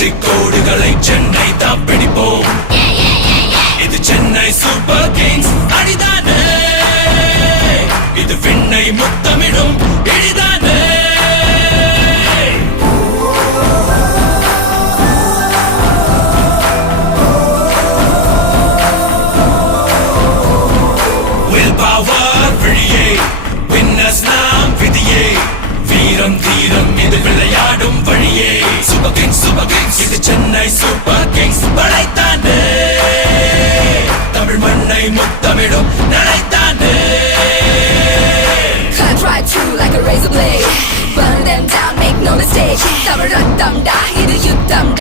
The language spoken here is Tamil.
வெற்றி கோடுகளை சென்னை தான் பிடிப்போம். இது சென்னை சூப்பர் கிங்ஸ் அடிதானே, இது விண்ணை முத்தமிடும் இடிதானே. Will power விழியே, winners நாம் விதியே, வீரம் தீரம் இது விளையாடும் வழியே. சூப்பர் கிங்ஸ் இது சென்னை சூப்பர் கிங்ஸ் படைத்தானே, தமிழ் மண்ணை முத்தமிடும் நடைத்தானே. Cut right through like a razor blade, burn them down, make no mistake. Tamil ரத்தம் டா, இது யுத்தம்.